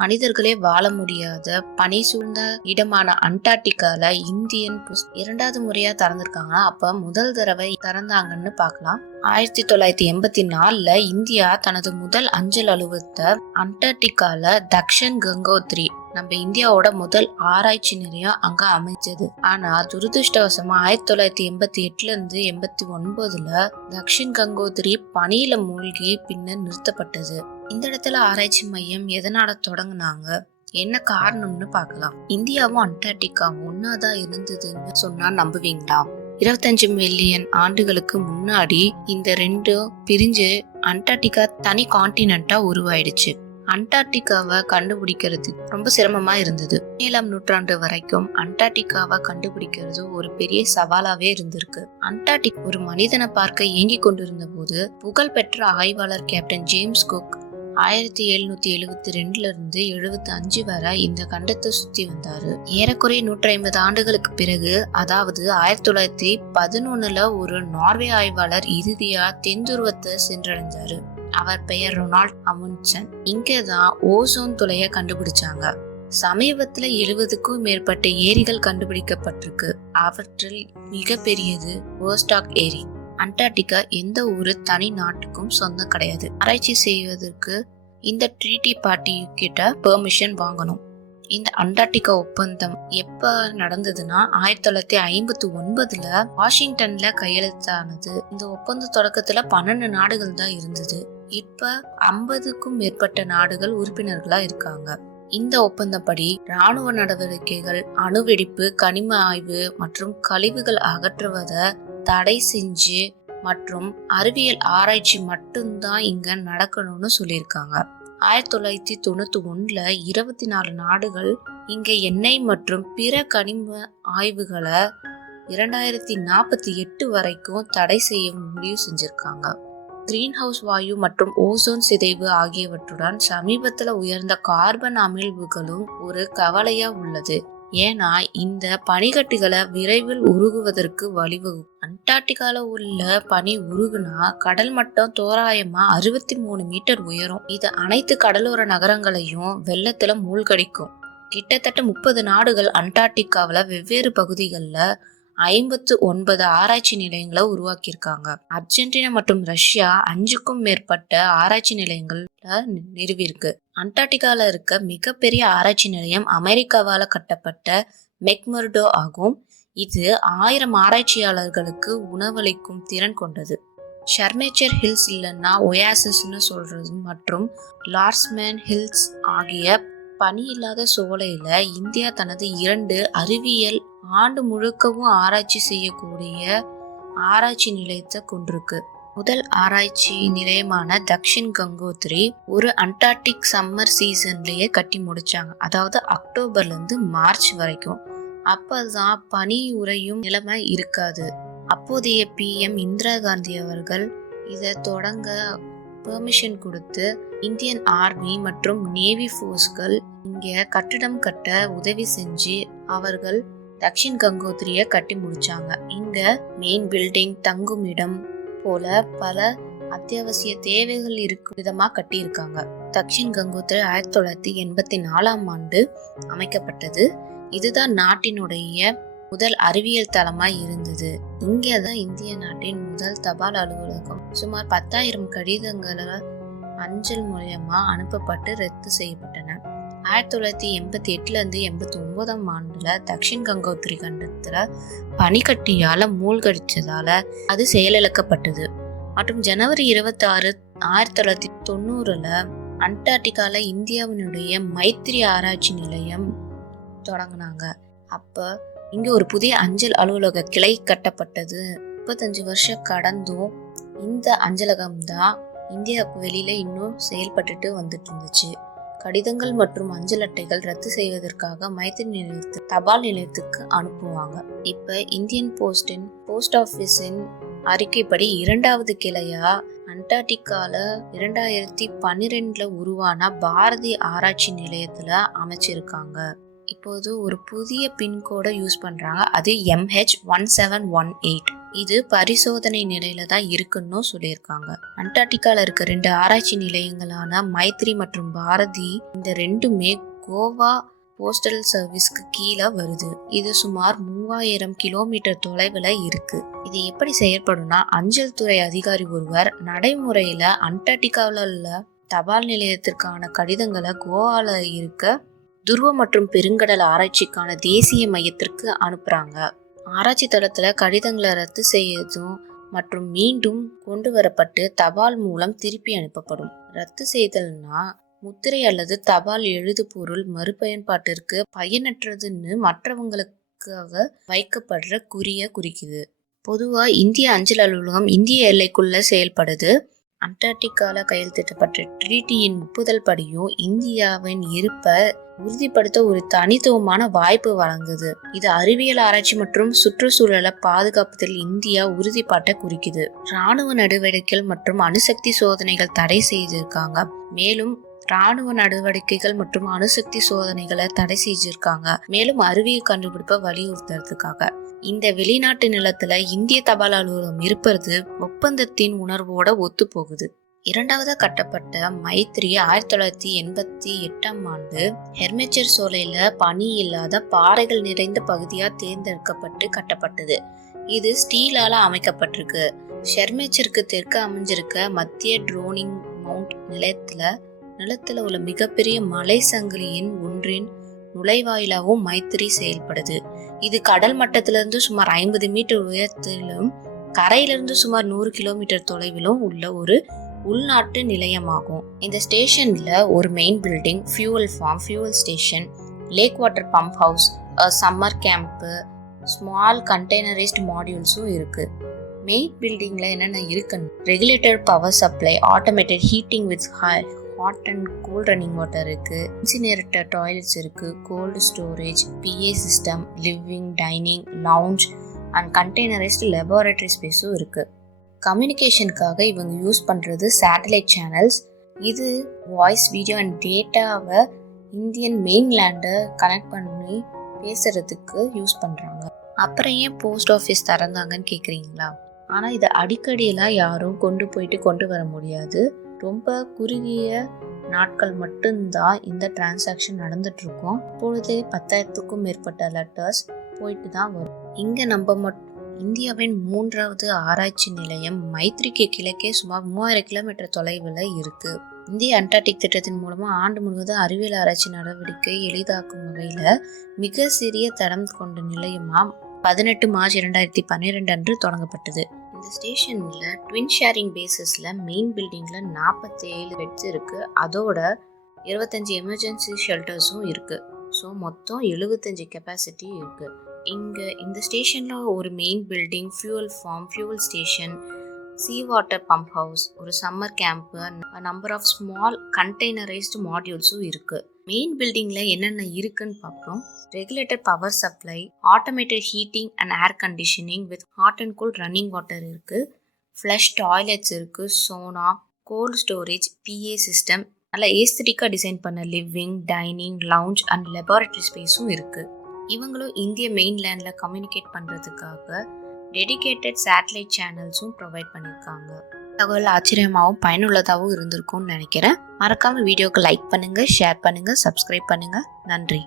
மனிதர்களே வாழ முடியாத பனி சூழ்ந்த இடமான அண்டார்டிகால இந்தியன் இரண்டாவது முறையா திறந்திருக்காங்க. அப்ப முதல் தடவை திறந்தாங்கன்னு பார்க்கலாம். 1984 இந்தியா தனது முதல் அஞ்சல் அலுவலகத்தை அண்டார்டிகால தக்ஷன் கங்கோத்ரி நம்ம இந்தியாவோட முதல் ஆராய்ச்சி நிலையம் அங்க அமைச்சது. ஆனா துரதிருஷ்டவசமா 1988 இருந்து 89 தக்ஷின் கங்கோத்ரி பனியில மூழ்கி பின்னர் நிறுத்தப்பட்டது. இந்த இடத்துல ஆராய்ச்சி மையம் எதனால தொடங்குனாங்க, என்ன காரணம்னு பார்க்கலாம். இந்தியாவும் அண்டார்டிகாவும் ஒன்னாதான் இருந்ததுன்னு சொன்னா நம்புவீங்களா? 25 மில்லியன் ஆண்டுகளுக்கு முன்னாடி இந்த ரெண்டும் பிரிஞ்சு அண்டார்டிகா தனி கான்டினென்ட்டா உருவாயிடுச்சு. அண்டார்டிகாவை கண்டுபிடிக்கிறது ரொம்ப சிரமமா இருந்தது. 17ஆம் நூற்றாண்டு வரைக்கும் அண்டார்டிகாவை கண்டுபிடிக்கிறது ஒரு பெரிய சவாலாவே இருந்திருக்கு. அண்டார்டிகா ஒரு மனிதனை பார்க்க ஏங்கி கொண்டிருந்த போது புகழ்பெற்ற ஆய்வாளர் கேப்டன் ஜேம்ஸ் குக் 1772 இருந்து 75 வரை இந்த கண்டத்தை சுத்தி வந்தாரு. ஏறக்குறைய 150 ஆண்டுகளுக்கு பிறகு, அதாவது 1911 ஒரு நார்வே ஆய்வாளர் இறுதியா தென்துருவத்தை சென்றடைஞ்சாரு. அவர் பெயர் ரொனால்ட் அமுண்ட்சன். இங்கதான் ஓசோன் துளைய கண்டுபிடிச்சாங்க. சமீபத்துல 70க்கும் மேற்பட்ட ஏரிகள் கண்டுபிடிக்கப்பட்டிருக்கு. அவற்றில் மிக பெரியது வோஸ்டாக் ஏரி. அண்டார்டிகா எந்த ஒரு தனி நாட்டுக்கும் சொந்தம் கிடையாது. ஆராய்ச்சி செய்வதற்கு இந்த ட்ரீட்டி பார்ட்டி கிட்ட பெர்மிஷன் வாங்கணும். இந்த அண்டார்டிகா ஒப்பந்தம் எப்ப நடந்ததுன்னா 1959 வாஷிங்டன்ல கையெழுத்தானது. இந்த ஒப்பந்த தொடக்கத்துல 12 நாடுகள் தான் இருந்தது. இப்ப 50க்கும் மேற்பட்ட நாடுகள் உறுப்பினர்களா இருக்காங்க. இந்த ஒப்பந்தப்படி ராணுவ நடவடிக்கைகள், அணுவெடிப்பு, கனிம ஆய்வு மற்றும் கழிவுகள் அகற்றுவதை தடை செஞ்சு மற்றும் அறிவியல் ஆராய்ச்சி மட்டும்தான் இங்க நடக்கணும்னு சொல்லியிருக்காங்க. 1991 24 நாடுகள் இங்க எண்ணெய் மற்றும் பிற கனிம ஆய்வுகளை 2048 வரைக்கும் தடை செய்ய முடிவு செஞ்சிருக்காங்க. கிரீன் ஹவுஸ் வாயு மற்றும் ஓசோன் சிதைவு ஆகியவற்றுடன் சமீபத்துல உயர்ந்த கார்பன் அமிழ்வுகளும் ஒரு கவலையா உள்ளது. ஏன்னா இந்த பனிக்கட்டிகளை விரைவில் உருகுவதற்கு வழிவகுக்கும். அண்டார்டிகால உள்ள பனி உருகுனா கடல் மட்டம் தோராயமா 63 மீட்டர் உயரும். இது அனைத்து கடலோர நகரங்களையும் வெள்ளத்துல மூழ்கடிக்கும். கிட்டத்தட்ட 30 நாடுகள் அண்டார்டிகாவில வெவ்வேறு பகுதிகளில் 59 ஆராய்ச்சி நிலையங்களை உருவாக்கியிருக்காங்க. அர்ஜென்டினா மற்றும் ரஷ்யா 5க்கும் மேற்பட்ட ஆராய்ச்சி நிலையங்கள் நிறுவியிருக்கு. அண்டார்டிகால இருக்க மிகப்பெரிய ஆராய்ச்சி நிலையம் அமெரிக்காவால கட்டப்பட்ட மெக்மர்டோ ஆகும். இது 1000 ஆராய்ச்சியாளர்களுக்கு உணவளிக்கும் திறன் கொண்டது. ஷர்மேச்சர் ஹில்ஸ் இல்லைன்னா ஒயாசிஸ்ன்னு சொல்றது மற்றும் லார்ஸ்மேன் ஹில்ஸ் ஆகிய பனி இல்லாத சோலையில இந்தியா தனது 2 அறிவியல் ஆண்டு முழுக்கவும் ஆராய்ச்சி செய்யக்கூடிய ஆராய்ச்சி நிலையத்தை கொண்டிருக்கு. முதல் ஆராய்ச்சி நிலையமான தக்ஷின் கங்கோத்ரி ஒரு அண்டார்டிக் சம்மர் சீசன்லயே கட்டி முடிச்சாங்க. அதாவது அக்டோபர்ல இருந்து மார்ச் வரைக்கும். அப்பதான் பனி உறையும் நிலைமை இருக்காது. அப்போதைய PM இந்திரா காந்தி அவர்கள் இதை தொடங்க பெர்மிஷன் கொடுத்து இந்தியன் ஆர்மி மற்றும் நேவி போர்ஸ்கள் இங்க கட்டிடம் கட்ட உதவி செஞ்சு அவர்கள் தக்ஷின் கங்கோத்ரிய கட்டி முடிச்சாங்க. இங்க மெயின் பில்டிங், தங்குமிடம் போல பல அத்தியாவசிய தேவைகள் இருக்கும் விதமா கட்டியிருக்காங்க. தக்ஷின் கங்கோத்ரி 1984ஆம் ஆண்டு அமைக்கப்பட்டது. இதுதான் நாட்டினுடைய முதல் அறிவியல் தளமாய் இருந்தது. இங்கேதான் இந்திய நாட்டின் முதல் தபால் அலுவலகம். சுமார் 10,000 கடிதங்களை அஞ்சல் மூலமா அனுப்பப்பட்டு ரத்து செய்யப்பட்டன. 1988 இருந்து 89ஆம் ஆண்டுல தக்ஷின் கங்கோத்ரி கண்டத்துல பனிக்கட்டியால மூழ்கடிச்சதால அது செயலிழக்கப்பட்டது. மற்றும் ஜனவரி 26, 1990 அண்டார்டிகால இந்தியாவினுடைய மைத்ரி ஆராய்ச்சி நிலையம் தொடங்கினாங்க. அப்ப இங்க ஒரு புதிய அஞ்சல் அலுவலக கிளை கட்டப்பட்டது. 35 வருஷம் கடந்தும் இந்த அஞ்சலகம் தான் இந்தியாவுக்கு வெளியில இன்னும் செயல்பட்டுட்டு வந்துட்டு இருந்துச்சு. கடிதங்கள் மற்றும் அஞ்சல் அட்டைகள் ரத்து செய்வதற்காக மைத்ரி நிலையத்துக்கு தபால் நிலையத்துக்கு அனுப்புவாங்க. இப்ப இந்தியன் போஸ்ட் ஆபீஸின் அறிக்கைப்படி 2வது கிளையா அண்டார்டிகால 2012 உருவான பாரதி ஆராய்ச்சி நிலையத்துல அமைச்சிருக்காங்க. இப்போது ஒரு புதிய பின்கோடை யூஸ் பண்றாங்க. அது MH1718. இது பரிசோதனை நிலையில தான் இருக்குன்னு சொல்லியிருக்காங்க. அண்டார்டிகால இருக்க 2 ஆராய்ச்சி நிலையங்களான மைத்ரி மற்றும் பாரதி, இந்த ரெண்டுமே கோவா போஸ்டல் சர்வீஸ்க்கு கீழே வருது. இது சுமார் 3000 கிலோமீட்டர் தொலைவில் இருக்கு. இது எப்படி செயற்படும்னா, அஞ்சல் துறை அதிகாரி ஒருவர் நடைமுறையில அண்டார்டிகாவில் உள்ள தபால் நிலையத்திற்கான கடிதங்களை கோவால இருக்க துருவ மற்றும் பெருங்கடல் ஆராய்ச்சிக்கான தேசிய மையத்திற்கு அனுப்புறாங்க. ஆராய்ச்சி தளத்துல கடிதங்களை ரத்து செய்யறதும் மற்றும் மீண்டும் கொண்டு வரப்பட்டு தபால் மூலம் திருப்பி அனுப்பப்படும். ரத்து செய்தல்னா முத்திரை அல்லது தபால் எழுது பொருள் மறுபயன்பாட்டிற்கு பயனற்றதுன்னு மற்றவங்களுக்காக வைக்கப்படுற குறிக்குது. பொதுவா இந்திய அஞ்சல் அலுவலகம் இந்திய எல்லைக்குள்ள செயல்படுது. அண்டார்டிகால கையெழுத்திட்டப்பட்ட ட்ரீட்டியின் ஒப்புதல் படியும் இந்தியாவின் இருப்பை உறுதிப்படுத்த ஒரு தனித்துவமான வாய்ப்பு வழங்குது. இது அறிவியல் ஆராய்ச்சி மற்றும் சுற்றுச்சூழலை பாதுகாப்பதில் இந்தியா உறுதிப்பாட்டை குறிக்குது. ராணுவ நடவடிக்கைகள் மற்றும் அணுசக்தி சோதனைகள் தடை செய்திருக்காங்க. மேலும் ராணுவ நடவடிக்கைகள் மற்றும் அணுசக்தி சோதனைகளை தடை செஞ்சிருக்காங்க. மேலும் அறிவியல் கண்டுபிடிப்பை வலியுறுத்துறதுக்காக இந்த வெளிநாட்டு நிலத்துல இந்திய தபால் அலுவலகம் இருப்பது ஒப்பந்தத்தின் உணர்வோட ஒத்து போகுது. இரண்டாவது கட்டப்பட்ட மைத்ரி 1988 ஆண்டு ஹெர்மெச்சர் சோலையில பனி இல்லாத பாறைகள் நிறைந்த பகுதியா தேர்ந்தெடுக்கப்பட்டு கட்டப்பட்டது. இது ஸ்டீலால அமைக்கப்பட்டிருக்கு. ஷெர்மெச்சருக்கு தெற்கு அமைஞ்சிருக்க மத்திய ட்ரோனிங் மவுண்ட் நிலத்துல உள்ள மிகப்பெரிய மலை சங்கிலியின் ஒன்றின் நுழைவாயிலாகவும் மைத்ரி செயல்படுது. இது கடல் மட்டத்திலிருந்து சுமார் 50 மீட்டர் உயரத்திலும் கரையிலிருந்து சுமார் 100 கிலோமீட்டர் தொலைவிலும் உள்ள ஒரு உள்நாட்டு நிலையமாகும். இந்த ஸ்டேஷன்ல ஒரு main building, fuel farm, fuel station, lake water pump house, summer camp, small containerized மாடியூல்ஸும் இருக்கு. மெயின் பில்டிங்ல என்னென்ன இருக்குன்னு regulated power supply, automated heating with hot and cold running water இருக்கு, இன்சினரேட்டர் டாய்லெட்ஸ் இருக்கு, cold storage, PA system, living, dining, lounge and containerized laboratory ஸ்பேஸும் இருக்கு. கம்யூனிகேஷனுக்காக இவங்க யூஸ் பண்றது சேட்டலைட் சேனல்ஸ். இது வாய்ஸ், வீடியோ அண்ட் டேட்டாவை இந்தியன் மெயின்லேண்டை கனெக்ட் பண்ணி பேசுறதுக்கு யூஸ் பண்றாங்க. அப்புறம் ஏன் போஸ்ட் ஆஃபீஸ் திறந்தாங்கன்னு கேக்குறீங்களா? ஆனா இதை அடிக்கடியெல்லாம் யாரும் கொண்டு வர முடியாது. ரொம்ப குறுகிய நாட்கள் மட்டும்தான் இந்த டிரான்சாக்ஷன் நடந்துட்டு இருக்கும். இப்பொழுதே 10,000க்கும் மேற்பட்ட லெட்டர்ஸ் போயிட்டு தான் வரும். இங்க நம்ம இந்தியாவின் 3வது ஆராய்ச்சி நிலையம் மைத்ரிக்கு கிழக்கே சுமார் 3000 கிலோமீட்டர் தொலைவில் இருக்கு. இந்திய அண்டார்டிக் திட்டத்தின் மூலமா ஆண்டு முழுவதும் அறிவியல் ஆராய்ச்சி நடவடிக்கை எளிதாக்கும் வகையில மிக சிறிய தடம் கொண்ட நிலையமா 18 மார்ச் 2012 அன்று தொடங்கப்பட்டது. இந்த ஸ்டேஷன்ல ட்வின் ஷேரிங் பேசிஸ்ல மெயின் பில்டிங்ல 47 பெட்ஸ் இருக்கு. அதோட 25 எமர்ஜென்சி ஷெல்டர்ஸும் இருக்கு. ஸோ மொத்தம் 75 கெப்பாசிட்டி இருக்கு. இந்த ஸ்டேஷன்ல ஒரு main building, fuel farm, fuel station, sea water pump house, ஒரு summer camp, number of small containerized மாடியூல்ஸும் இருக்கு. மெயின் பில்டிங்ல என்னென்ன இருக்குன்னு பார்ப்போம். Regulated power supply, automated heating and air conditioning with hot and cold running water இருக்கு, flush toilets இருக்கு, sauna, cold storage, PA system, நல்ல ஏஸ்தட்டிக்காக டிசைன் பண்ண living, dining, lounge and laboratory ஸ்பேஸும் இருக்கு. இவங்களும் இந்திய மெயின்லேண்டில் கம்யூனிகேட் பண்ணுறதுக்காக டெடிகேட்டட் சேட்டலைட் சேனல்ஸும் ப்ரொவைட் பண்ணியிருக்காங்க. தகவல் ஆச்சரியமாகவும் பயனுள்ளதாகவும் இருந்திருக்கும்னு நினைக்கிறேன். மறக்காமல் வீடியோக்கு லைக் பண்ணுங்கள், ஷேர் பண்ணுங்கள், சப்ஸ்கிரைப் பண்ணுங்கள். நன்றி.